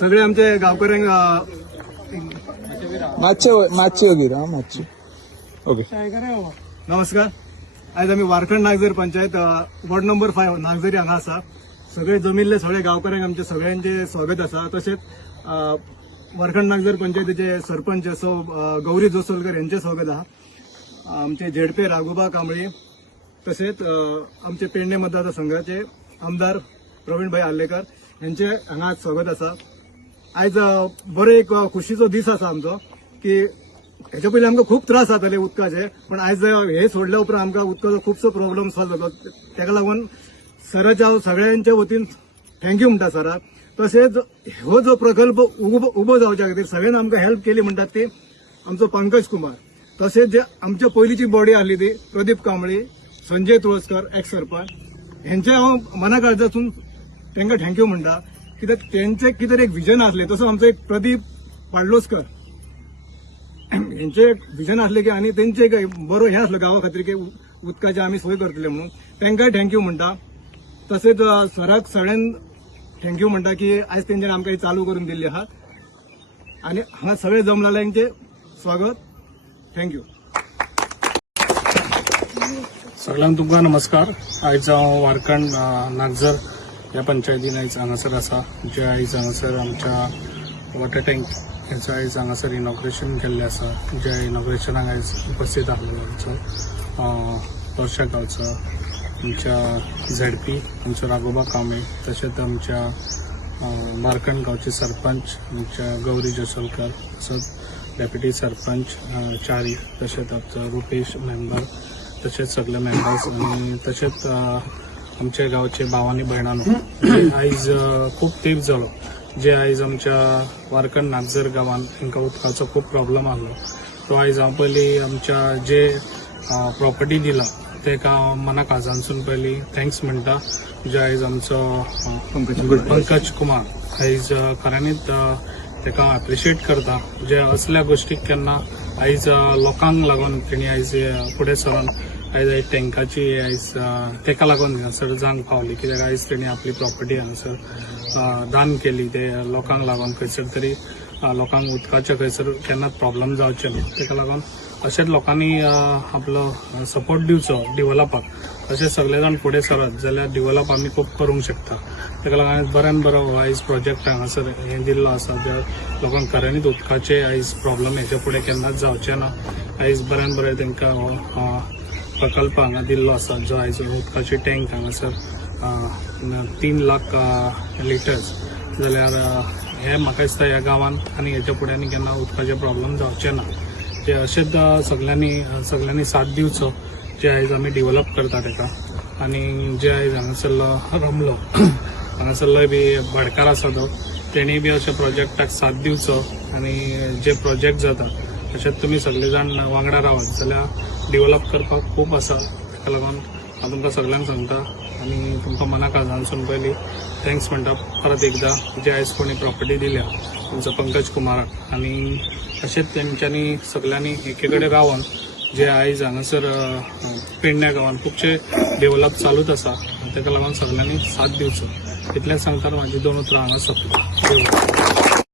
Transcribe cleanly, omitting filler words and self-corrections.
सगळे आमचे गावकऱ्यांक मातशे वगैरे मातशे ओके. नमस्कार. आज आम्ही वारखंड नागझर पंचायत वॉर्ड नंबर 5 नागझरी हांगा आसा. सगळे जमिल्ले सगळे गावकऱ्यांक आमचे सगळ्यांचे स्वागत आसा. तसेच वारखंड नागझर पंचायतीचे सरपंच सौ गौरी जोसलकर यांचे स्वागत आहा. आमचे झेडपे राघोबा कांबळे तसेच आमचे पेडणे मतदारसंघाचे आमदार प्रवीणभाई आल्लेकर यांचे हांगा स्वागत आसा. आज बरो एक खुशीचो दीस आसा आमचो की हेच्या पयलीं आमकां खूब त्रास जाताले उदकाचे, पण आयज हे सोडल्या उपरांत आमकां उदकाचो खुबसो प्रॉब्लेम सॉल्व जालो. तेका लागून सराच्या सगळ्यांच्या वतीन थँक्यू म्हणटा सराक. तसेच हो जो प्रकल्प उबो जावच्या खातीर सगळ्यांनी आमकां हेल्प केली म्हणटात ती आमचो पंकज कुमार. तसेच जे आमच्या पयलींची बॉडी आसली ती प्रदीप कांबळे, संजय तुळसकर एक्स सरपंच हेंचे हांव मना काळजातून तांकां थँक्यू म्हणटा. कित्याक तेंचे कितें एक विजन आसलें. तसो आमचो एक प्रदीप पाडलोसकर हेंचे एक विजन आसलें की आनी तेंचे एक बरो हें आसलो गांवा खातीर की उदकाचे आमी सोय करतले म्हणून तांकांय थँक्यू म्हणटा. तसेच सराक सगळ्यांक थँक्यू म्हणटा की आयज तेंच्यानी आमकां चालू करून दिल्ली आहात आनी हांगा सगळे जमलेल्यांचे स्वागत. थँक्यू. सगळ्यांक तुमकां नमस्कार. आयज हांव वारखंड नागझर ह्या पंचायतीन आयज हांगासर आसा. जे आयज हांगासर आमच्या वॉटर टँक हेचं आयज हांगासर इनॉग्रेशन केल्लें आसा. ज्या इनॉग्रेशनाक आयज उपस्थित आसलो आमचो वर्षा गांवचो आमच्या झेडपी आमचो राघोबा कांबळे, तशेंच आमच्या वारखंड गांवचे सरपंच आमच्या गौरी जोसलकर, तसोच डेप्युटी सरपंच चारी, तशेंच आमचो रुपेश मेंबर, तशेंच सगळे मेंबर्स आनी तशेंच आमच्या गांवचे भावांनी भयणांनो आयज खूब तेंप जालो जे आयज आमच्या वारखंड नागझर गांवांत तांकां उदकाचो खूब प्रॉब्लेम आसलो. तो आयज हांव पयलीं आमच्या जे प्रॉपर्टी दिला तेका मना काळजांसून पयलीं थँक्स म्हणटा. जे आयज आमचो पंकज कुमार आयज खऱ्यांनीच तेका हांव एप्रिशिएट करता. जे असल्या गोश्टीक केन्ना आयज लोकांक लागून तेणी आयज फुडें सरून आयज टँकाची आयज तेका लागून हांगासर जांग पावली. कित्याक आयज तेणी आपली प्रॉपर्टी हांगासर दान केली ते लोकांक लागून. खंयसर तरी लोकांक उदकाचे खंयसर केन्नाच प्रॉब्लेम जावचे न्हू. तेका लागून अशेंच लोकांनी आपलो सपोर्ट दिवचो डेव्हलपाक. अशें सगळे जाण फुडें सरत जाल्यार डेव्हलप आमी खूब करूंक शकता. तेका लागून आयज बऱ्यान बरो आयज प्रोजेक्ट हांगासर हें दिल्लो आसा. ज्या लोकांक खऱ्यांनीच उदकाचे आयज प्रॉब्लेम हेचे फुडें केन्नाच जावचे ना. आयज बऱ्यान बरें तांकां प्रकल्प हांगा दिल्लो आसा जो आयज उदकाची टँक हांगासर 3 लाख लिटर्स जाल्यार हे म्हाका दिसता ह्या गांवांत आनी हेच्या फुडें आनी केन्ना उदकाचे प्रॉब्लेम जावचे ना. ते अशेंच सगळ्यांनी साथ दिवचो जे आयज आमी डेव्हलप करता तेका. आनी जे आयज हांगासरलो रमलो हांगासरलो बी भाटकार आसा तो तेणी बी अशे प्रोजेक्टाक साथ दिवचो. आनी जे प्रोजेक्ट जाता तशेंच तुमी सगळे जाण वांगडा रावत जाल्यार डेव्हलप करपाक खूब आसा. ताका लागून हांव तुमकां सगळ्यांक सांगता आनी तुमकां मना काळजांसून पयलीं थँक्स म्हणटा परत एकदां जे आयज कोणी प्रॉपर्टी दिल्या तुमचो पंकज कुमाराक. आनी अशेंच तेंच्यांनी सगळ्यांनी एके कडेन रावन जे आयज हांगासर पेडण्या गांवांत खुबशे डेव्हलप चालूच आसा. ताका लागून सगळ्यांनी साथ दिवचो. इतलेंच सांगता म्हाजी 2 उतरां हांगा सोंपता.